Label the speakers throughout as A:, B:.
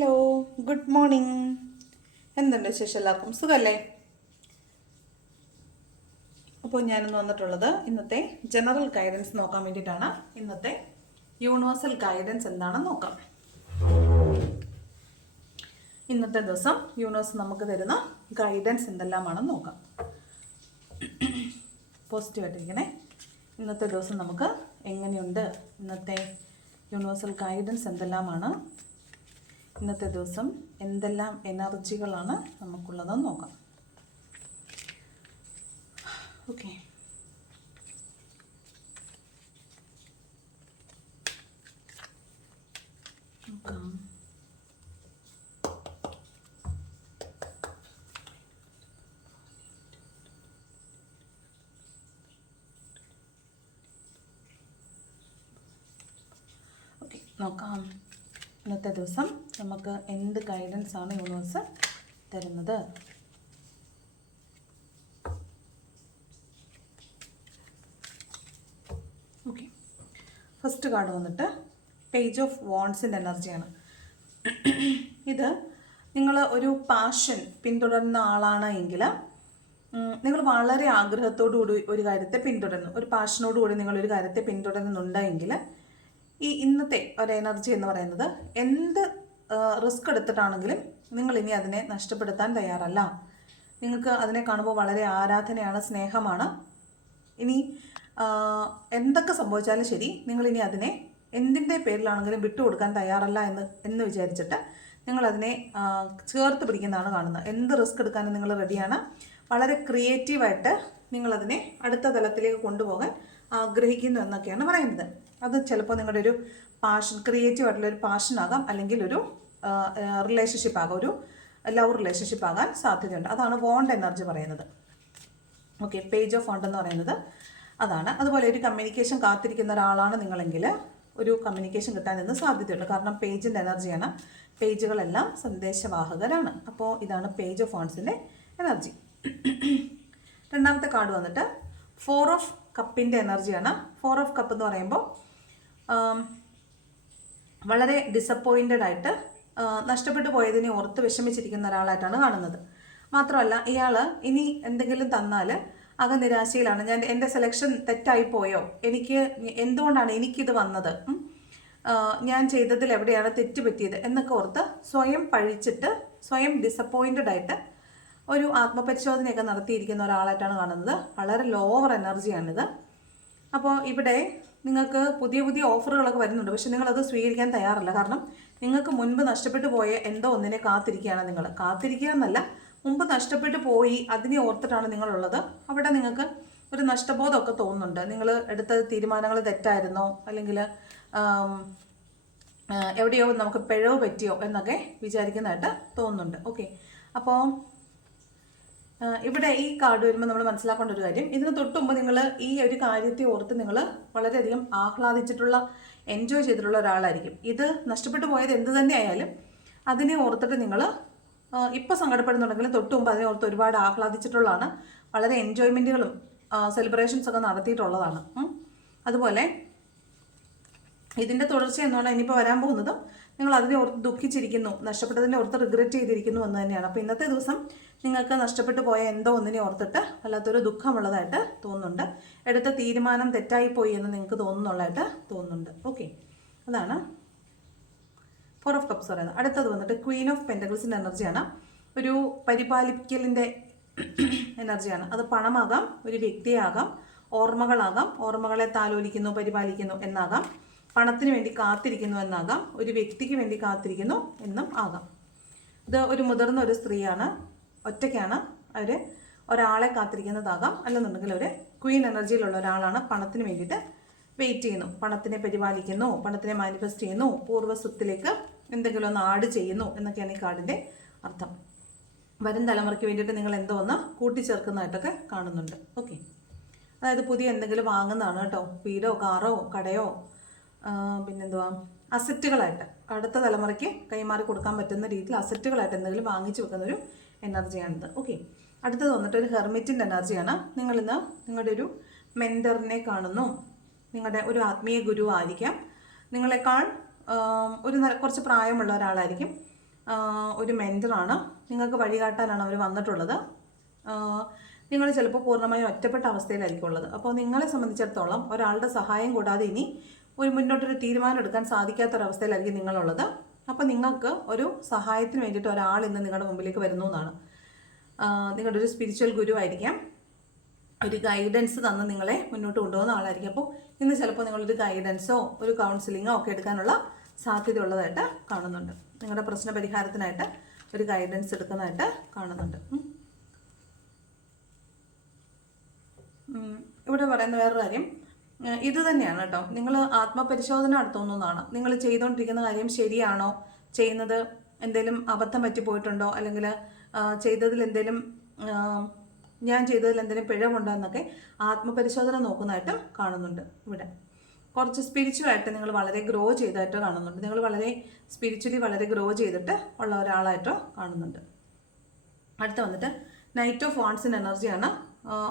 A: Hello good morning. എന്തുണ്ട് വിശേഷം എല്ലാവർക്കും? സുഖമല്ലേ അപ്പോൾ ഞാനിന്ന് വന്നിട്ടുള്ളത് ഇന്നത്തെ ജനറൽ ഗൈഡൻസ് നോക്കാൻ വേണ്ടിയിട്ടാണ്. ഇന്നത്തെ യൂണിവേഴ്സൽ ഗൈഡൻസ് എന്താണെന്ന് നോക്കാം. ഇന്നത്തെ ദിവസം യൂണിവേഴ്സ് നമുക്ക് തരുന്ന ഗൈഡൻസ് എന്തെല്ലാമാണെന്ന് നോക്കാം. പോസിറ്റീവായിട്ടിരിക്കണേ ഇന്നത്തെ ദിവസം നമുക്ക് എങ്ങനെയുണ്ട് ഇന്നത്തെ യൂണിവേഴ്സൽ ഗൈഡൻസ് എന്തെല്ലാമാണ് ഇന്നത്തെ ദിവസം എന്തെല്ലാം എനർജികളാണ് നമുക്കുള്ളതെന്ന് നോക്കാം. ഓക്കെ നോക്കാം. നോക്കാം. ഇന്നത്തെ ദിവസം നമുക്ക് എന്ത് ഗൈഡൻസ് ആണ് യൂണിവേഴ്സ് തരുന്നത്? ഓക്കെ ഫസ്റ്റ് കാർഡ് വന്നിട്ട് പേജ് ഓഫ് വോൺസിന്റെ എനർജിയാണ് ഇത് നിങ്ങൾ ഒരു പാഷൻ പിന്തുടരുന്ന ആളാണ് എങ്കിൽ നിങ്ങൾ വളരെ ആഗ്രഹത്തോടു കൂടി ഒരു കാര്യത്തെ പിന്തുടരുന്നു. ഒരു പാഷനോടുകൂടി നിങ്ങളൊരു കാര്യത്തെ പിന്തുടരുന്നുണ്ടെങ്കിൽ ഈ ഇന്നത്തെ ഒരു എനർജി എന്ന് പറയുന്നത് എന്ത് റിസ്ക് എടുത്തിട്ടാണെങ്കിലും നിങ്ങൾ ഇനി അതിനെ നഷ്ടപ്പെടുത്താൻ തയ്യാറല്ല. നിങ്ങൾക്ക് അതിനെ കാണുമ്പോൾ വളരെ ആരാധനയാണ് സ്നേഹമാണ്. ഇനി എന്തൊക്കെ സംഭവിച്ചാലും ശരി നിങ്ങളിനി അതിനെ എന്തിന്റെ പേരിലാണെങ്കിലും വിട്ടുകൊടുക്കാൻ തയ്യാറല്ല എന്ന് എന്ന് വിചാരിച്ചിട്ട് നിങ്ങളതിനെ ചേർത്ത് പിടിക്കുന്നതാണ് കാണുന്നത്. എന്ത് റിസ്ക് എടുക്കാനും നിങ്ങൾ റെഡിയാണ് വളരെ ക്രിയേറ്റീവായിട്ട് നിങ്ങളതിനെ അടുത്ത തലത്തിലേക്ക് കൊണ്ടുപോകാൻ ആഗ്രഹിക്കുന്നു എന്നൊക്കെയാണ് പറയുന്നത്. അത് ചിലപ്പോൾ നിങ്ങളുടെ ഒരു പാഷൻ ക്രിയേറ്റീവ് ആയിട്ടുള്ള ഒരു പാഷനാകാം അല്ലെങ്കിൽ ഒരു റിലേഷൻഷിപ്പ് ആകാം ഒരു ലവ് റിലേഷൻഷിപ്പ് ആകാൻ സാധ്യതയുണ്ട്. അതാണ് വോണ്ട് എനർജി പറയുന്നത്. ഓക്കെ പേജ് ഓഫ് വോണ്ട് എന്ന് പറയുന്നത് അതാണ്. അതുപോലെ ഒരു കമ്മ്യൂണിക്കേഷൻ കാത്തിരിക്കുന്ന ഒരാളാണ് നിങ്ങളെങ്കിൽ ഒരു കമ്മ്യൂണിക്കേഷൻ കിട്ടാൻ ഇന്ന് സാധ്യതയുണ്ട്. കാരണം പേജിന്റെ എനർജിയാണ്. പേജുകളെല്ലാം സന്ദേശവാഹകരാണ്. അപ്പോൾ ഇതാണ് പേജ് ഓഫ് ഫോൺസിന്റെ എനർജി. രണ്ടാമത്തെ കാർഡ് വന്നിട്ട് ഫോർ ഓഫ് കപ്പിന്റെ എനർജിയാണ്. ഫോർ ഓഫ് കപ്പ് എന്ന് പറയുമ്പോൾ വളരെ ഡിസപ്പോയിന്റഡ് ആയിട്ട് നഷ്ടപ്പെട്ടു പോയതിനെ ഓർത്ത് വിഷമിച്ചിരിക്കുന്ന ഒരാളായിട്ടാണ് കാണുന്നത്. മാത്രമല്ല ഇയാൾ ഇനി എന്തെങ്കിലും തന്നാൽ അക നിരാശയിലാണ്. ഞാൻ എന്റെ സെലക്ഷൻ തെറ്റായി പോയോ? എനിക്ക് എന്തുകൊണ്ടാണ് എനിക്കിത് വന്നത്? ഞാൻ ചെയ്തതിൽ എവിടെയാണ് തെറ്റ് പറ്റിയത് എന്നൊക്കെ ഓർത്ത് സ്വയം പഴിച്ചിട്ട് സ്വയം ഡിസപ്പോയിന്റഡ് ആയിട്ട് ഒരു ആത്മപരിശോധനയൊക്കെ നടത്തിയിരിക്കുന്ന ഒരാളായിട്ടാണ് കാണുന്നത്. വളരെ ലോവർ എനർജിയാണിത് അപ്പോൾ ഇവിടെ നിങ്ങൾക്ക് പുതിയ പുതിയ ഓഫറുകളൊക്കെ വരുന്നുണ്ട്. പക്ഷെ നിങ്ങളത് സ്വീകരിക്കാൻ തയ്യാറല്ല. കാരണം നിങ്ങൾക്ക് മുൻപ് നഷ്ടപ്പെട്ടു പോയ എന്തോ ഒന്നിനെ കാത്തിരിക്കുകയാണ് നിങ്ങൾ. കാത്തിരിക്കുക എന്നല്ല മുമ്പ് നഷ്ടപ്പെട്ടു പോയി അതിനെ ഓർത്തിട്ടാണ് നിങ്ങളുള്ളത്. അവിടെ നിങ്ങൾക്ക് ഒരു നഷ്ടബോധമൊക്കെ തോന്നുന്നുണ്ട്. നിങ്ങൾ എടുത്ത തീരുമാനങ്ങൾ തെറ്റായിരുന്നോ? അല്ലെങ്കിൽ എവിടെയോ നമുക്ക് പിഴവ് പറ്റിയോ എന്നൊക്കെ വിചാരിക്കുന്നതായിട്ട് തോന്നുന്നുണ്ട്. ഓക്കെ. അപ്പോൾ ഇവിടെ ഈ കാർഡ് വരുമ്പോൾ നമ്മൾ മനസ്സിലാക്കേണ്ട ഒരു കാര്യം. ഇതിന് തൊട്ട് മുമ്പ് നിങ്ങൾ ഈ ഒരു കാര്യത്തെ ഓർത്ത് നിങ്ങൾ വളരെയധികം ആഹ്ലാദിച്ചിട്ടുള്ള എൻജോയ് ചെയ്തിട്ടുള്ള ഒരാളായിരിക്കും. ഇത് നഷ്ടപ്പെട്ടു പോയത് എന്ത് തന്നെ ആയാലും അതിനെ ഓർത്തിട്ട് നിങ്ങൾ ഇപ്പോൾ സങ്കടപ്പെടുന്നുണ്ടെങ്കിലും തൊട്ട് മുമ്പ് അതിനെ ഓർത്ത് ഒരുപാട് ആഹ്ലാദിച്ചിട്ടുള്ളതാണ്. വളരെ എൻജോയ്മെന്റുകളും സെലിബ്രേഷൻസ് ഒക്കെ നടത്തിയിട്ടുള്ളതാണ്. അതുപോലെ ഇതിന്റെ തുടർച്ച എന്നാണ് ഇനിയിപ്പോൾ വരാൻ പോകുന്നതും. നിങ്ങൾ അതിനെ ഓർത്ത് ദുഃഖിച്ചിരിക്കുന്നു നഷ്ടപ്പെട്ടതിനെ ഓർത്ത് റിഗ്രറ്റ് ചെയ്തിരിക്കുന്നു എന്ന് തന്നെയാണ്. അപ്പോൾ ഇന്നത്തെ ദിവസം നിങ്ങൾക്ക് നഷ്ടപ്പെട്ടു പോയ എന്തോ ഒന്നിനെ ഓർത്തിട്ട് വല്ലാത്തൊരു ദുഃഖമുള്ളതായിട്ട് തോന്നുന്നുണ്ട്. എടുത്ത തീരുമാനം തെറ്റായിപ്പോയി എന്ന് നിങ്ങൾക്ക് തോന്നുന്നുള്ളതായിട്ട് തോന്നുന്നുണ്ട്. ഓക്കെ അതാണ് ഫോർ ഓഫ് കപ്സ് പറയുന്നത്. അടുത്തത് വന്നിട്ട് ക്വീൻ ഓഫ് പെൻഡഗിൾസിന്റെ എനർജിയാണ് ഒരു പരിപാലിക്കലിന്റെ എനർജിയാണ് അത് പണമാകാം ഒരു വ്യക്തിയാകാം ഓർമ്മകളാകാം ഓർമ്മകളെ താലോലിക്കുന്നു പരിപാലിക്കുന്നു എന്നാകാം. പണത്തിന് വേണ്ടി കാത്തിരിക്കുന്നു എന്നാകാം ഒരു വ്യക്തിക്ക് വേണ്ടി കാത്തിരിക്കുന്നു എന്നും ആകാം. ഇത് ഒരു മുതിർന്ന ഒരു സ്ത്രീയാണ്. ഒറ്റയ്ക്കാണ് അവർ ഒരാളെ കാത്തിരിക്കുന്നതാകാം. അല്ലെന്നുണ്ടെങ്കിൽ അവർ ക്വീൻ എനർജിയിലുള്ള ഒരാളാണ് പണത്തിന് വേണ്ടിയിട്ട് വെയിറ്റ് ചെയ്യുന്നു. പണത്തിനെ പരിപാലിക്കുന്നു പണത്തിനെ മാനിഫെസ്റ്റ് ചെയ്യുന്നു പൂർവസ്വത്തിലേക്ക് എന്തെങ്കിലും ഒന്ന് ആഡ് ചെയ്യുന്നു എന്നൊക്കെയാണ് ഈ കാർഡിന്റെ അർത്ഥം. വരും തലമുറയ്ക്ക് വേണ്ടിയിട്ട് നിങ്ങൾ എന്തോ ഒന്ന് കൂട്ടിച്ചേർക്കുന്നതായിട്ടൊക്കെ കാണുന്നുണ്ട്. ഓക്കെ അതായത് പുതിയ എന്തെങ്കിലും വാങ്ങുന്നതാണ് കേട്ടോ. വീടോ കാറോ കടയോ പിന്നെന്തുവാ? അസറ്റുകളായിട്ട് അടുത്ത തലമുറയ്ക്ക് കൈമാറി കൊടുക്കാൻ പറ്റുന്ന രീതിയിൽ അസറ്റുകളായിട്ട് എന്തെങ്കിലും വാങ്ങിച്ചു വെക്കുന്ന ഒരു എനർജിയാണിത്. ഓക്കെ അടുത്തത് വന്നിട്ട് ഒരു ഹെർമിറ്റിന്റെ എനർജിയാണ്. നിങ്ങളിന്ന് നിങ്ങളുടെ ഒരു മെന്ററിനെ കാണുന്നു. നിങ്ങളുടെ ഒരു ആത്മീയ ഗുരു ആയിരിക്കാം നിങ്ങളെക്കാൾ ഒരു കുറച്ച് പ്രായമുള്ള ഒരാളായിരിക്കും. ഒരു മെന്ററാണ് നിങ്ങൾക്ക് വഴികാട്ടാനാണ് അവർ വന്നിട്ടുള്ളത്. നിങ്ങൾ ചിലപ്പോൾ പൂർണമായും ഒറ്റപ്പെട്ട അവസ്ഥയിലായിരിക്കും ഉള്ളത്. അപ്പോൾ നിങ്ങളെ സംബന്ധിച്ചിടത്തോളം ഒരാളുടെ സഹായം കൂടാതെ ഇനി ഒരു മുന്നോട്ടൊരു തീരുമാനം എടുക്കാൻ സാധിക്കാത്തൊരവസ്ഥയിലായിരിക്കും നിങ്ങളുള്ളത്. അപ്പോൾ നിങ്ങൾക്ക് ഒരു സഹായത്തിന് വേണ്ടിയിട്ട് ഒരാൾ ഇന്ന് നിങ്ങളുടെ മുമ്പിലേക്ക് വരുന്നു എന്നാണ് നിങ്ങളുടെ ഒരു സ്പിരിച്വൽ ഗുരു ആയിരിക്കാം. ഒരു ഗൈഡൻസ് തന്ന് നിങ്ങളെ മുന്നോട്ട് കൊണ്ടുപോകുന്ന ആളായിരിക്കും. അപ്പോൾ ഇന്ന് ചിലപ്പോൾ നിങ്ങളൊരു ഗൈഡൻസോ ഒരു കൗൺസിലിങ്ങോ ഒക്കെ എടുക്കാനുള്ള സാധ്യത ഉള്ളതായിട്ട് കാണുന്നുണ്ട്. നിങ്ങളുടെ പ്രശ്ന പരിഹാരത്തിനായിട്ട് ഒരു ഗൈഡൻസ് എടുക്കുന്നതായിട്ട് കാണുന്നുണ്ട്. ഇവിടെ പറയുന്ന വേറൊരു കാര്യം. ഇത് തന്നെയാണ് കേട്ടോ. നിങ്ങൾ ആത്മപരിശോധന നടത്തുന്നതാണ്. നിങ്ങൾ ചെയ്തുകൊണ്ടിരിക്കുന്ന കാര്യം ശരിയാണോ? ചെയ്യുന്നത് എന്തെങ്കിലും അബദ്ധം പറ്റിപ്പോയിട്ടുണ്ടോ അല്ലെങ്കിൽ ചെയ്തതിൽ എന്തെങ്കിലും ഞാൻ ചെയ്തതിൽ എന്തെങ്കിലും പിഴവുണ്ടോ എന്നൊക്കെ ആത്മപരിശോധന നോക്കുന്നതായിട്ട് കാണുന്നുണ്ട് ഇവിടെ. കുറച്ച് സ്പിരിച്വലായിട്ട് നിങ്ങൾ വളരെ ഗ്രോ ചെയ്തതായിട്ട് കാണുന്നുണ്ട്. നിങ്ങൾ വളരെ സ്പിരിച്വലി വളരെ ഗ്രോ ചെയ്തിട്ട് ഉള്ള ഒരാളായിട്ടോ കാണുന്നുണ്ട്. അടുത്ത വന്നിട്ട് നൈറ്റ് ഓഫ് വാൺസിൻ എനർജിയാണ്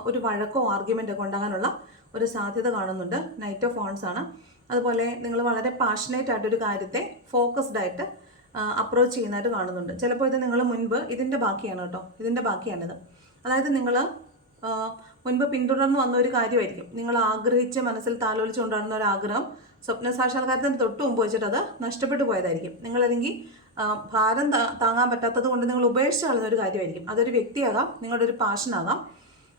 A: ഒരു വഴക്കോ ആർഗ്യുമെന്റൊക്കെ ഉണ്ടാകാനുള്ള ഒരു സാധ്യത കാണുന്നുണ്ട്. നൈറ്റ് ഓഫ് ഓൺസ് ആണ്. അതുപോലെ നിങ്ങൾ വളരെ പാഷനേറ്റ് ആയിട്ടൊരു കാര്യത്തെ ഫോക്കസ്ഡ് ആയിട്ട് അപ്രോച്ച് ചെയ്യുന്നതായിട്ട് കാണുന്നുണ്ട്. ചിലപ്പോൾ ഇത് നിങ്ങൾ മുൻപ് ഇതിന്റെ ബാക്കിയാണ് കേട്ടോ. ഇതിന്റെ ബാക്കിയാണിത്. അതായത് നിങ്ങൾ മുൻപ് പിന്തുടർന്ന് വന്ന ഒരു കാര്യമായിരിക്കും. നിങ്ങൾ ആഗ്രഹിച്ച് മനസ്സിൽ താലോലിച്ചുകൊണ്ടുവരുന്ന ഒരു ആഗ്രഹം സ്വപ്ന സാക്ഷാത്കാരത്തിന് തൊട്ട് മുമ്പ് വെച്ചിട്ട് അത് നഷ്ടപ്പെട്ടു പോയതായിരിക്കും. നിങ്ങൾ അല്ലെങ്കിൽ ഭാരം താങ്ങാൻ പറ്റാത്തത് കൊണ്ട് നിങ്ങൾ ഉപേക്ഷിച്ച് കളഞ്ഞ ഒരു കാര്യമായിരിക്കും. അതൊരു വ്യക്തിയാകാം നിങ്ങളുടെ ഒരു പാഷനാകാം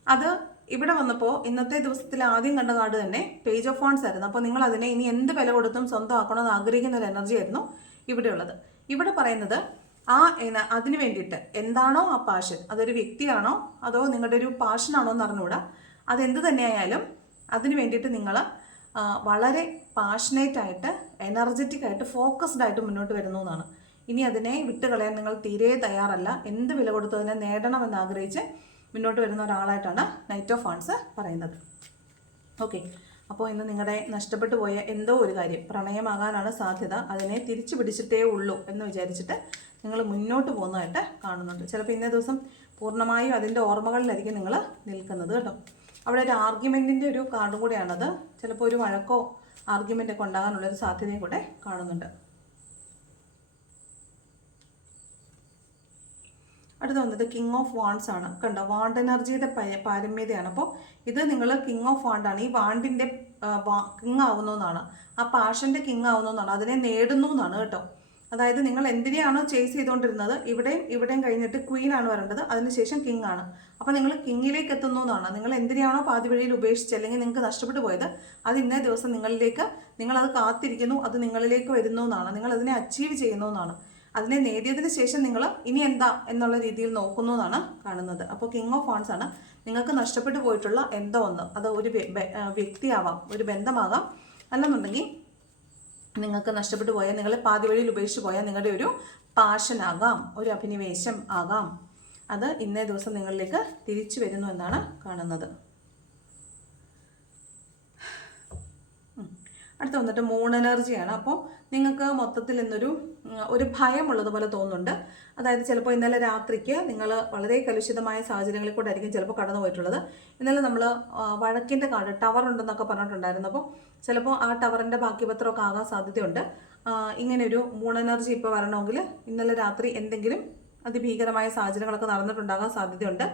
A: അത് ഇവിടെ വന്നപ്പോൾ ഇന്നത്തെ ദിവസത്തിൽ ആദ്യം കണ്ട കാർഡ് തന്നെ പേജ് ഓഫ് ഫോൺസ് ആയിരുന്നു. അപ്പോൾ നിങ്ങൾ അതിനെ ഇനി എന്ത് വില കൊടുത്തും സ്വന്തമാക്കണമെന്ന് ആഗ്രഹിക്കുന്ന ഒരു എനർജി ആയിരുന്നു ഇവിടെയുള്ളത്. ഇവിടെ പറയുന്നത് ആ അതിന് വേണ്ടിയിട്ട് എന്താണോ ആ പാഷൻ അതൊരു വ്യക്തിയാണോ? അതോ നിങ്ങളുടെ ഒരു പാഷനാണോ എന്ന് അറിഞ്ഞുകൂടാ? അതെന്ത് തന്നെയായാലും അതിന് വേണ്ടിയിട്ട് നിങ്ങൾ വളരെ പാഷനേറ്റ് ആയിട്ട് എനർജറ്റിക് ആയിട്ട് ഫോക്കസ്ഡ് ആയിട്ട് മുന്നോട്ട് വരുന്നു എന്നാണ്. ഇനി അതിനെ വിട്ടുകളയാൻ നിങ്ങൾ തീരെ തയ്യാറല്ല. എന്ത് വില കൊടുത്തു അതിനെ നേടണമെന്ന് ആഗ്രഹിച്ച് മുന്നോട്ട് വരുന്ന ഒരാളായിട്ടാണ് നൈറ്റ് ഓഫ് ഫാൺസ് പറയുന്നത്. ഓക്കെ അപ്പോൾ ഇന്ന് നിങ്ങളുടെ നഷ്ടപ്പെട്ടു പോയ എന്തോ ഒരു കാര്യം പ്രണയമാകാനാണ് സാധ്യത അതിനെ തിരിച്ചു പിടിച്ചിട്ടേ ഉള്ളൂ എന്ന് വിചാരിച്ചിട്ട് നിങ്ങൾ മുന്നോട്ട് പോകുന്നതായിട്ട് കാണുന്നുണ്ട്. ചിലപ്പോൾ ഇന്നേ ദിവസം പൂർണമായും അതിന്റെ ഓർമ്മകളിലായിരിക്കും നിങ്ങൾ നിൽക്കുന്നത് കേട്ടോ. അവിടെ ഒരു ആർഗ്യുമെന്റിന്റെ ഒരു കാർഡും കൂടെയാണത്. ചിലപ്പോൾ ഒരു വഴക്കോ ആർഗ്യുമെന്റ് ഒക്കെ ഉണ്ടാകാനുള്ളൊരു സാധ്യതയും കൂടെ കാണുന്നുണ്ട്. അടുത്ത വന്നത് കിങ് ഓഫ് വാണ്ട്സ് ആണ്. കണ്ടോ? വാണ്ട് എനർജിയുടെ പാരമ്യതയാണ്. അപ്പോൾ ഇത് നിങ്ങൾ കിങ് ഓഫ് വാണ്ടാണ് ഈ വാണ്ടിന്റെ കിങ് എന്നാണ്. ആ പാഷന്റെ കിങ് എന്നാണ്. അതിനെ നേടുന്നു എന്നാണ് കേട്ടോ. അതായത് നിങ്ങൾ എന്തിനെയാണോ ചേസ് ചെയ്തുകൊണ്ടിരുന്നത് ഇവിടെയും ഇവിടെയും കഴിഞ്ഞിട്ട് ക്വീൻ ആണ് വരേണ്ടത്. അതിനുശേഷം കിങ് ആണ്. അപ്പോൾ നിങ്ങൾ കിങ്ങിലേക്ക് എത്തുന്നു എന്നാണ്. നിങ്ങൾ എന്തിനെയാണോ പാതി വഴിയിൽ ഉപേക്ഷിച്ച് അല്ലെങ്കിൽ നിങ്ങൾക്ക് നഷ്ടപ്പെട്ടു പോയത് അത് ഇന്നേ ദിവസം നിങ്ങളിലേക്ക് നിങ്ങളത് കാത്തിരിക്കുന്നു അത് നിങ്ങളിലേക്ക് വരുന്നു എന്നാണ്. നിങ്ങൾ അതിനെ അച്ചീവ് ചെയ്യുന്നു എന്നാണ്. അതിനെ നേടിയതിന് ശേഷം നിങ്ങൾ ഇനി എന്താ എന്നുള്ള രീതിയിൽ നോക്കുന്നു എന്നാണ് കാണുന്നത്. അപ്പോൾ കിങ് ഓഫ് ഫോൺസ് ആണ്. നിങ്ങൾക്ക് നഷ്ടപ്പെട്ടു പോയിട്ടുള്ള എന്തോ ഒന്ന് അത് ഒരു വ്യക്തിയാവാം ഒരു ബന്ധമാകാം അല്ലെന്നുണ്ടെങ്കിൽ നിങ്ങൾക്ക് നഷ്ടപ്പെട്ടു പോയാൽ നിങ്ങളെ പാതി വഴിയിൽ ഉപേക്ഷിച്ച് പോയാൽ നിങ്ങളുടെ ഒരു പാഷനാകാം ഒരു അഭിനിവേശം ആകാം. അത് ഇന്നേ ദിവസം നിങ്ങളിലേക്ക് തിരിച്ചു വരുന്നു എന്നാണ് കാണുന്നത്. അടുത്ത വന്നിട്ട് മൂൺ എനർജിയാണ് അപ്പോൾ നിങ്ങൾക്ക് മൊത്തത്തിൽ ഇന്നൊരു ഒരു ഒരു ഭയമുള്ളതുപോലെ തോന്നുന്നുണ്ട്. അതായത് ചിലപ്പോൾ ഇന്നലെ രാത്രിക്ക് നിങ്ങൾ വളരെ കലുഷിതമായ സാഹചര്യങ്ങളിൽ കൂടെ ആയിരിക്കും ചിലപ്പോൾ കടന്നു പോയിട്ടുള്ളത്. ഇന്നലെ നമ്മൾ വഴക്കിന്റെ കാർഡ് ടവർ ഉണ്ടെന്നൊക്കെ പറഞ്ഞിട്ടുണ്ടായിരുന്നു. അപ്പോൾ ചിലപ്പോൾ ആ ടവറിന്റെ ബാക്കി പത്രമൊക്കെ ആകാൻ സാധ്യതയുണ്ട്. ഇങ്ങനെയൊരു മൂൺ എനർജി ഇപ്പോൾ വരണമെങ്കിൽ ഇന്നലെ രാത്രി എന്തെങ്കിലും അതിഭീകരമായ സാഹചര്യങ്ങളൊക്കെ നടന്നിട്ടുണ്ടാകാൻ സാധ്യതയുണ്ട്.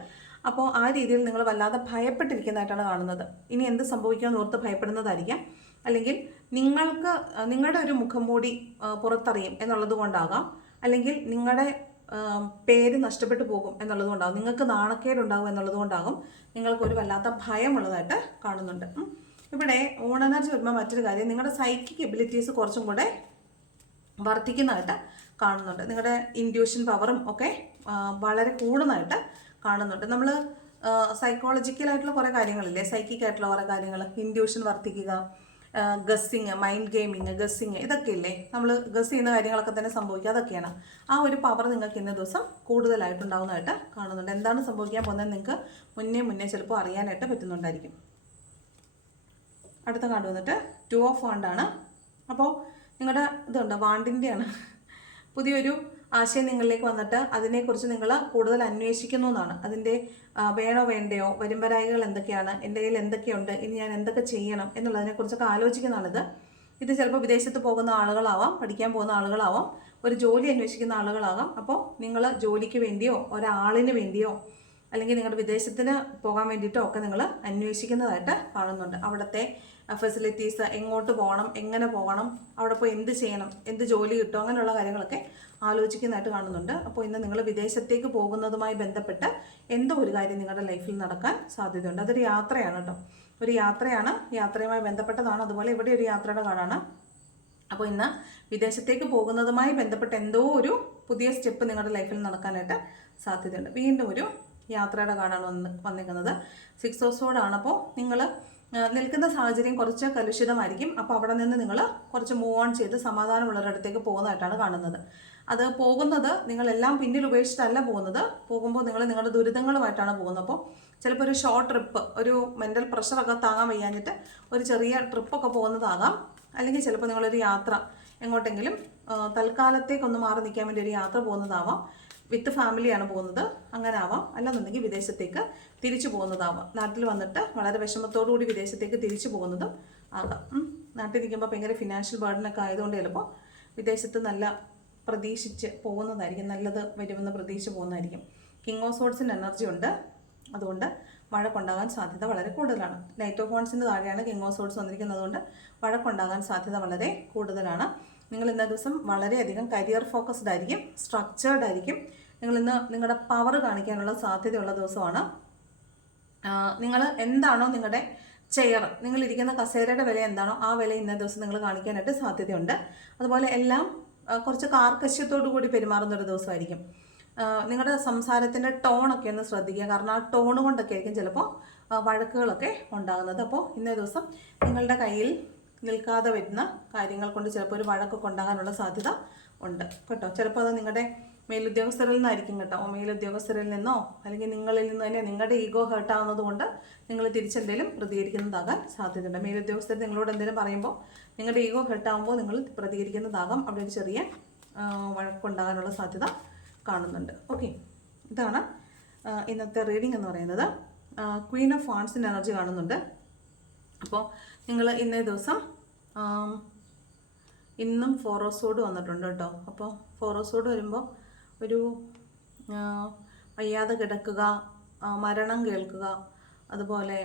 A: അപ്പോൾ ആ രീതിയിൽ നിങ്ങൾ വല്ലാതെ ഭയപ്പെട്ടിരിക്കുന്നതായിട്ടാണ് കാണുന്നത്. ഇനി എന്ത് സംഭവിക്കുമെന്ന് ഓർത്ത് ഭയപ്പെടുന്നതായിരിക്കാം. അല്ലെങ്കിൽ നിങ്ങൾക്ക് നിങ്ങളുടെ ഒരു മുഖം മൂടി ആ, പുറത്തറിയും എന്നുള്ളത് കൊണ്ടാകാം. അല്ലെങ്കിൽ നിങ്ങളുടെ പേര് നഷ്ടപ്പെട്ടു പോകും എന്നുള്ളത് കൊണ്ടാകും. നിങ്ങൾക്ക് നാണക്കേടുണ്ടാകും എന്നുള്ളത് കൊണ്ടാകും. നിങ്ങൾക്ക് ഒരു വല്ലാത്ത ഭയമുള്ളതായിട്ട് കാണുന്നുണ്ട്. ഇവിടെ ഓൺ എനർജി വരുമ്പോൾ മറ്റൊരു കാര്യം നിങ്ങളുടെ സൈക്കിക് എബിലിറ്റീസ് കുറച്ചും കൂടെ വർദ്ധിക്കുന്നതായിട്ട് കാണുന്നുണ്ട്. നിങ്ങളുടെ ഇൻഡ്യൂഷൻ പവറും ഒക്കെ വളരെ കൂടുന്നതായിട്ട് കാണുന്നുണ്ട്. നമ്മൾ സൈക്കോളജിക്കലായിട്ടുള്ള കുറേ കാര്യങ്ങളില്ലേ? സൈക്കിക് ആയിട്ടുള്ള കുറേ കാര്യങ്ങൾ ഇൻഡ്യൂഷൻ വർദ്ധിക്കുക ഗസ്സിങ് മൈൻഡ് ഗെയിമിങ് ഗസ്സിങ് ഇതൊക്കെ ഇല്ലേ നമ്മൾ ഗസ് ചെയ്യുന്ന കാര്യങ്ങളൊക്കെ തന്നെ സംഭവിക്കുക. അതൊക്കെയാണ്. ആ ഒരു പവർ നിങ്ങൾക്ക് ഇന്ന ദിവസം കൂടുതലായിട്ടുണ്ടാകുന്നതായിട്ട് കാണുന്നുണ്ട്. എന്താണ് സംഭവിക്കാൻ പോകുന്നത് നിങ്ങൾക്ക് മുന്നേ മുന്നേ ചിലപ്പോൾ അറിയാനായിട്ട് പറ്റുന്നുണ്ടായിരിക്കും. അടുത്ത കാർഡ് വന്നിട്ട് ടു ഓഫ് വാണ്ടാണ് അപ്പോൾ നിങ്ങളുടെ ഇതുണ്ട് വാണ്ടിന്റെയാണ് പുതിയൊരു ആശയം നിങ്ങളിലേക്ക് വന്നിട്ട് അതിനെക്കുറിച്ച് നിങ്ങൾ കൂടുതൽ അന്വേഷിക്കുന്നു എന്നാണ് അതിന്റെ വേണോ വേണ്ടയോ വരുംവരായികൾ എന്തൊക്കെയാണ് എന്റെ കയ്യിൽ എന്തൊക്കെയുണ്ട് ഇനി ഞാൻ എന്തൊക്കെ ചെയ്യണം എന്നുള്ളതിനെക്കുറിച്ചൊക്കെ ആലോചിക്കുന്നതാണിത്. ഇത് ചിലപ്പോൾ വിദേശത്ത് പോകുന്ന ആളുകളാവാം പഠിക്കാൻ പോകുന്ന ആളുകളാവാം ഒരു ജോലി അന്വേഷിക്കുന്ന ആളുകളാകാം. അപ്പോൾ നിങ്ങൾ ജോലിക്ക് വേണ്ടിയോ ഒരാളിന് വേണ്ടിയോ അല്ലെങ്കിൽ നിങ്ങളുടെ വിദേശത്തിന് പോകാൻ വേണ്ടിയിട്ടോ ഒക്കെ നിങ്ങൾ അന്വേഷിക്കുന്നതായിട്ട് കാണുന്നുണ്ട്. അവിടുത്തെ ഫെസിലിറ്റീസ് എങ്ങോട്ട് പോകണം എങ്ങനെ പോകണം അവിടെ പോയി എന്ത് ചെയ്യണം എന്ത് ജോലി കിട്ടും അങ്ങനെയുള്ള കാര്യങ്ങളൊക്കെ ആലോചിക്കുന്നതായിട്ട് കാണുന്നുണ്ട്. അപ്പോൾ ഇന്ന് നിങ്ങൾ വിദേശത്തേക്ക് പോകുന്നതുമായി ബന്ധപ്പെട്ട് എന്തോ ഒരു കാര്യം നിങ്ങളുടെ ലൈഫിൽ നടക്കാൻ സാധ്യതയുണ്ട്? അതൊരു യാത്രയാണ് കേട്ടോ. ഒരു യാത്രയാണ്. യാത്രയുമായി ബന്ധപ്പെട്ടതാണ്. അതുപോലെ ഇവിടെ ഒരു യാത്രയുടെ കാർഡാണ് അപ്പോൾ ഇന്ന് വിദേശത്തേക്ക് പോകുന്നതുമായി ബന്ധപ്പെട്ട് എന്തോ ഒരു പുതിയ സ്റ്റെപ്പ് നിങ്ങളുടെ ലൈഫിൽ നടക്കാനായിട്ട് സാധ്യതയുണ്ട്. വീണ്ടും ഒരു യാത്രയുടെ കാർഡാണ് വന്ന് വന്നിരിക്കുന്നത്. സിക്സ് ഹോസോടാണ് അപ്പോൾ നിങ്ങൾ നിൽക്കുന്ന സാഹചര്യം കുറച്ച് കലുഷിതമായിരിക്കും. അപ്പോൾ അവിടെ നിന്ന് നിങ്ങൾ കുറച്ച് മൂവ് ഓൺ ചെയ്ത് സമാധാനമുള്ളവരടുത്തേക്ക് പോകുന്നതായിട്ടാണ് കാണുന്നത്. അത് പോകുന്നത് നിങ്ങളെല്ലാം പിന്നിൽ ഉപേക്ഷിച്ചിട്ടല്ല പോകുന്നത്. പോകുമ്പോൾ നിങ്ങൾ നിങ്ങളുടെ ദുരിതങ്ങളുമായിട്ടാണ് പോകുന്നത്. അപ്പോൾ ചിലപ്പോൾ ഒരു ഷോർട്ട് ട്രിപ്പ് ഒരു മെന്റൽ പ്രഷറൊക്കെ താങ്ങാൻ വയ്യാഞ്ഞിട്ട് ഒരു ചെറിയ ട്രിപ്പൊക്കെ പോകുന്നതാകാം. അല്ലെങ്കിൽ ചിലപ്പോൾ നിങ്ങളൊരു യാത്ര എങ്ങോട്ടെങ്കിലും തൽക്കാലത്തേക്കൊന്ന് മാറി നിൽക്കാൻ വേണ്ടി ഒരു യാത്ര പോകുന്നതാവാം. വിത്ത് ഫാമിലിയാണ് പോകുന്നത്. അങ്ങനെ ആവാം അല്ലെന്നുണ്ടെങ്കിൽ വിദേശത്തേക്ക് തിരിച്ചു പോകുന്നതാവാം. നാട്ടിൽ വന്നിട്ട് വളരെ വിഷമത്തോടു കൂടി വിദേശത്തേക്ക് തിരിച്ചു പോകുന്നതും ആകാം. നാട്ടിൽ നിൽക്കുമ്പോൾ ഭയങ്കര ഫിനാൻഷ്യൽ ബേർഡനൊക്കെ ആയതുകൊണ്ട് ചിലപ്പോൾ വിദേശത്ത് നല്ല പ്രതീക്ഷിച്ച് പോകുന്നതായിരിക്കും. നല്ലത് വരുമെന്ന് പ്രതീക്ഷിച്ച് പോകുന്നതായിരിക്കും. കിങ് ഓഫ് സോഡ്സിന്റെ എനർജി ഉണ്ട്. അതുകൊണ്ട് വഴക്കുണ്ടാകാൻ സാധ്യത വളരെ കൂടുതലാണ്. നൈറ്റ് ഓഫ് ഫോൺസിന്റെ താഴെയാണ് കിങ് ഓഫ് സോഡ്സ് വന്നിരിക്കുന്നത്. കൊണ്ട് വഴക്കുണ്ടാകാൻ സാധ്യത വളരെ കൂടുതലാണ്. നിങ്ങൾ ഇന്ന ദിവസം വളരെയധികം കരിയർ ഫോക്കസ്ഡ് ആയിരിക്കും സ്ട്രക്ചേർഡ് ആയിരിക്കും. നിങ്ങൾ ഇന്ന് നിങ്ങളുടെ പവർ കാണിക്കാനുള്ള സാധ്യതയുള്ള ദിവസമാണ്. നിങ്ങൾ എന്താണോ നിങ്ങളുടെ ചെയർ നിങ്ങളിരിക്കുന്ന കസേരയുടെ വില എന്താണോ ആ വില ഇന്ന ദിവസം നിങ്ങൾ കാണിക്കാനായിട്ട് സാധ്യതയുണ്ട്. അതുപോലെ എല്ലാം കുറച്ച് കാർക്കശ്യത്തോടു കൂടി പെരുമാറുന്ന ഒരു ദിവസമായിരിക്കും. നിങ്ങളുടെ സംസാരത്തിന്റെ ടോണൊക്കെ ഒന്ന് ശ്രദ്ധിക്കുക. കാരണം ആ ടോൺ കൊണ്ടൊക്കെ ആയിരിക്കും ചിലപ്പോൾ വഴക്കുകളൊക്കെ ഉണ്ടാകുന്നത്. അപ്പോൾ ഇന്നേ ദിവസം നിങ്ങളുടെ കയ്യിൽ നിൽക്കാതെ വരുന്ന കാര്യങ്ങൾ കൊണ്ട് ചിലപ്പോൾ ഒരു വഴക്കൊക്കെ ഉണ്ടാകാനുള്ള സാധ്യത ഉണ്ട്. കേട്ടോ? ചിലപ്പോൾ അത് നിങ്ങളുടെ മേലുദ്യോഗസ്ഥരിൽ നിന്നായിരിക്കും കേട്ടോ. മേലുദ്യോഗസ്ഥരിൽ നിന്നോ അല്ലെങ്കിൽ നിങ്ങളിൽ നിന്ന് തന്നെ നിങ്ങളുടെ ഈഗോ ഹേർട്ടാവുന്നത് കൊണ്ട് നിങ്ങൾ തിരിച്ചെന്തെങ്കിലും പ്രതികരിക്കുന്നതാകാൻ സാധ്യതയുണ്ട്. മേലുദ്യോഗസ്ഥർ നിങ്ങളോട് എന്തെങ്കിലും പറയുമ്പോൾ നിങ്ങളുടെ ഈഗോ ഹേർട്ടാവുമ്പോൾ നിങ്ങൾ പ്രതികരിക്കുന്നതാകാം. അവിടെ ഒരു ചെറിയ വഴക്കുണ്ടാകാനുള്ള സാധ്യത കാണുന്നുണ്ട്. ഓക്കെ. ഇതാണ് ഇന്നത്തെ റീഡിംഗ് എന്ന് പറയുന്നത്. ക്വീൻ ഓഫ് ഫാൺസിന്റെ എനർജി കാണുന്നുണ്ട്. അപ്പോൾ നിങ്ങൾ ഇന്നേ ദിവസം ഇന്നും ഫോറോസോഡ് വന്നിട്ടുണ്ട് കേട്ടോ. അപ്പോൾ ഫോറോസോഡ് വരുമ്പോൾ ഒരു വയ്യാതെ കിടക്കുക മരണം കേൾക്കുക അതുപോലെ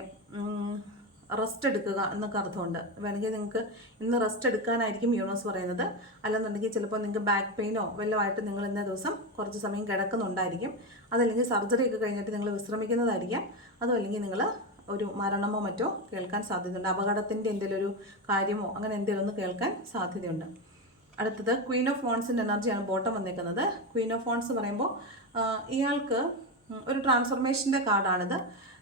A: റെസ്റ്റ് എടുക്കുക എന്നൊക്കെ അർത്ഥമുണ്ട്. വേണമെങ്കിൽ നിങ്ങൾക്ക് ഇന്ന് റെസ്റ്റ് എടുക്കാനായിരിക്കും യൂണോസ് പറയുന്നത്. അല്ലെന്നുണ്ടെങ്കിൽ ചിലപ്പോൾ നിങ്ങൾക്ക് ബാക്ക് പെയിനോ വല്ലതുമായിട്ട് നിങ്ങൾ ഇന്നേ ദിവസം കുറച്ച് സമയം കിടക്കുന്നുണ്ടായിരിക്കും. അതല്ലെങ്കിൽ സർജറി ഒക്കെ കഴിഞ്ഞിട്ട് നിങ്ങൾ വിശ്രമിക്കുന്നതായിരിക്കാം. അതും അല്ലെങ്കിൽ നിങ്ങൾ ഒരു മരണമോ മറ്റോ കേൾക്കാൻ സാധ്യതയുണ്ട്. അപകടത്തിന്റെ എന്തെങ്കിലും ഒരു കാര്യമോ അങ്ങനെ എന്തെങ്കിലും ഒന്ന് കേൾക്കാൻ സാധ്യതയുണ്ട്. അടുത്തത് ക്വീൻ ഓഫ് ഫോൺസിന്റെ എനർജിയാണ് ബോട്ടം വന്നിരിക്കുന്നത് ക്വീൻ ഓഫ് ഫോൺസ് പറയുമ്പോൾ ഇയാൾക്ക് ഒരു ട്രാൻസ്ഫർമേഷന്റെ കാർഡാണിത്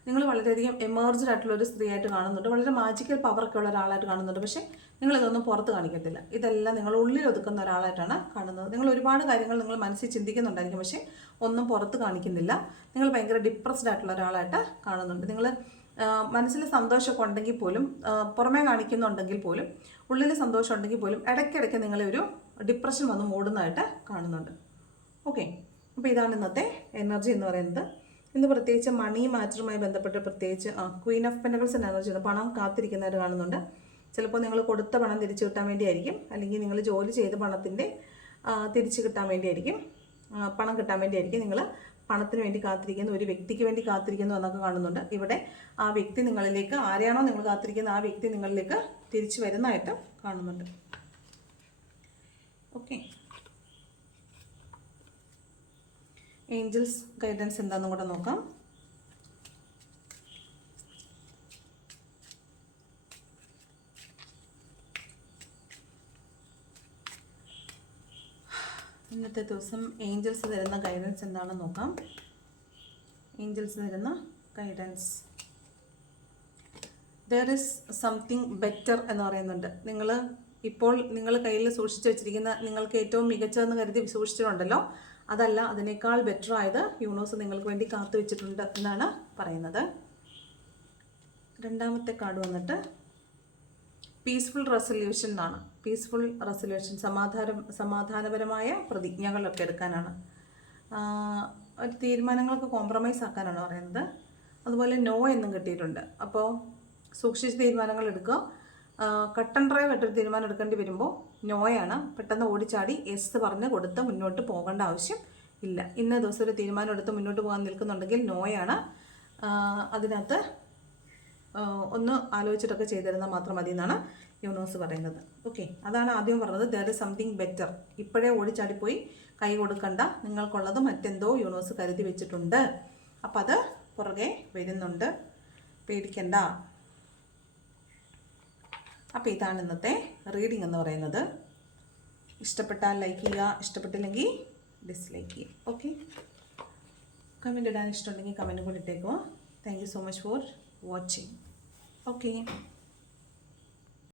A: നിങ്ങൾ വളരെയധികം എമേർജ്ഡ് ആയിട്ടുള്ള ഒരു സ്ത്രീയായിട്ട് കാണുന്നുണ്ട്. വളരെ മാജിക്കൽ പവറൊക്കെ ഉള്ള ഒരാളായിട്ട് കാണുന്നുണ്ട്. പക്ഷേ നിങ്ങൾ ഇതൊന്നും പുറത്ത് കാണിക്കത്തില്ല. ഇതെല്ലാം നിങ്ങൾ ഉള്ളിൽ ഒതുക്കുന്ന ഒരാളായിട്ടാണ് കാണുന്നത്. നിങ്ങൾ ഒരുപാട് കാര്യങ്ങൾ നിങ്ങൾ മനസ്സിൽ ചിന്തിക്കുന്നുണ്ടായിരിക്കും. പക്ഷേ ഒന്നും പുറത്ത് കാണിക്കുന്നില്ല. നിങ്ങൾ ഭയങ്കര ഡിപ്രസ്ഡ് ആയിട്ടുള്ള ഒരാളായിട്ട് കാണുന്നുണ്ട്. നിങ്ങൾ മനസ്സിൽ സന്തോഷമൊക്കെ ഉണ്ടെങ്കിൽ പോലും പുറമേ കാണിക്കുന്നുണ്ടെങ്കിൽ പോലും ഉള്ളിൽ സന്തോഷം ഉണ്ടെങ്കിൽ പോലും ഇടയ്ക്കിടയ്ക്ക് നിങ്ങളെ ഒരു ഡിപ്രഷൻ വന്ന് മൂടുന്നതായിട്ട് കാണുന്നുണ്ട്. ഓക്കെ അപ്പോൾ ഇതാണ് ഇന്നത്തെ എനർജി എന്ന് പറയുന്നത്. ഇന്ന് പ്രത്യേകിച്ച് മണി മാറ്ററുമായി ബന്ധപ്പെട്ട് പ്രത്യേകിച്ച് ക്വീൻ ഓഫ് പെൻഡക്കിൾസിന്റെ എനർജി ഉണ്ട് പണം കാത്തിരിക്കുന്നതായിട്ട് കാണുന്നുണ്ട്. ചിലപ്പോൾ നിങ്ങൾ കൊടുത്ത പണം തിരിച്ചു കിട്ടാൻ വേണ്ടിയായിരിക്കും. അല്ലെങ്കിൽ നിങ്ങൾ ജോലി ചെയ്ത പണത്തിന്റെ തിരിച്ചു കിട്ടാൻ വേണ്ടിയായിരിക്കും. പണം കിട്ടാൻ വേണ്ടിയായിരിക്കും നിങ്ങൾ പണത്തിന് വേണ്ടി കാത്തിരിക്കുന്നു ഒരു വ്യക്തിക്ക് വേണ്ടി കാത്തിരിക്കുന്നു എന്നൊക്കെ കാണുന്നുണ്ട്. ഇവിടെ ആ വ്യക്തി നിങ്ങളിലേക്ക് ആരെയാണോ നിങ്ങൾ കാത്തിരിക്കുന്ന ആ വ്യക്തി നിങ്ങളിലേക്ക് തിരിച്ചു വരുന്നതായിട്ട് കാണുന്നുണ്ട്. ഓക്കെ ഏഞ്ചൽസ് ഗൈഡൻസ് എന്താണെന്നും കൂടെ നോക്കാം. ഇന്നത്തെ ദിവസം ഏഞ്ചൽസ് തരുന്ന ഗൈഡൻസ് എന്താണെന്ന് നോക്കാം. ഏഞ്ചൽസ് തരുന്ന guidance there is something better എന്ന് പറയുന്നുണ്ട്. നിങ്ങൾ ഇപ്പോൾ നിങ്ങൾ കയ്യിൽ സൂക്ഷിച്ചു വെച്ചിരിക്കുന്ന നിങ്ങൾക്ക് ഏറ്റവും മികച്ചതെന്ന് കരുതി സൂക്ഷിച്ചിട്ടുണ്ടല്ലോ. അതല്ല അതിനേക്കാൾ ബെറ്റർ ആയത് യൂണോസ് നിങ്ങൾക്ക് വേണ്ടി കാത്തു വെച്ചിട്ടുണ്ട് എന്നാണ് പറയുന്നത്. രണ്ടാമത്തെ കാർഡ് വന്നിട്ട് പീസ്ഫുൾ റെസൊല്യൂഷൻ എന്നാണ്. പീസ്ഫുൾ റെസൊല്യൂഷൻ സമാധാന സമാധാനപരമായ പ്രതിജ്ഞകളൊക്കെ എടുക്കാനാണ്. ഒരു തീരുമാനങ്ങളൊക്കെ കോംപ്രമൈസ് ആക്കാനാണ് പറയുന്നത്. അതുപോലെ നോ എന്നും കിട്ടിയിട്ടുണ്ട്. അപ്പോൾ സൂക്ഷിച്ച് തീരുമാനങ്ങൾ എടുക്കുക. കട്ടൻ ഡ്രൈവ് ആയിട്ടൊരു തീരുമാനം എടുക്കേണ്ടി വരുമ്പോൾ നോയാണ് പെട്ടെന്ന് ഓടിച്ചാടി എസ് പറഞ്ഞ് കൊടുത്ത് മുന്നോട്ട് പോകേണ്ട ആവശ്യം ഇല്ല. ഇന്ന ദിവസം ഒരു തീരുമാനം എടുത്ത് മുന്നോട്ട് പോകാൻ നിൽക്കുന്നുണ്ടെങ്കിൽ നോയാണ് അതിനകത്ത് ഒന്ന് ആലോചിച്ചിട്ടൊക്കെ ചെയ്തിരുന്നാൽ മാത്രം മതി എന്നാണ് യൂണിവേഴ്സ് പറയുന്നത്. ഓക്കെ അതാണ് ആദ്യം പറഞ്ഞത്. ദർ ഇസ് സംതിങ് ബെറ്റർ ഇപ്പോഴേ ഓടിച്ചാടിപ്പോയി. കൈ കൊടുക്കണ്ട. നിങ്ങൾക്കുള്ളത് മറ്റെന്തോ യൂണിവേഴ്സ് കരുതി വെച്ചിട്ടുണ്ട്. അപ്പം അത് പുറകെ വരുന്നുണ്ട്. പേടിക്കണ്ട. അപ്പോൾ ഇതാണ് ഇന്നത്തെ റീഡിംഗ് എന്ന് പറയുന്നത്. ഇഷ്ടപ്പെട്ടാൽ ലൈക്ക് ചെയ്യുക. ഇഷ്ടപ്പെട്ടില്ലെങ്കിൽ ഡിസ്ലൈക്ക് ചെയ്യുക. ഓക്കെ കമന്റ് ഇടാൻ ഇഷ്ടമുണ്ടെങ്കിൽ കമന്റ് കൂടി ഇട്ടേക്കുക thank you so much for watching okay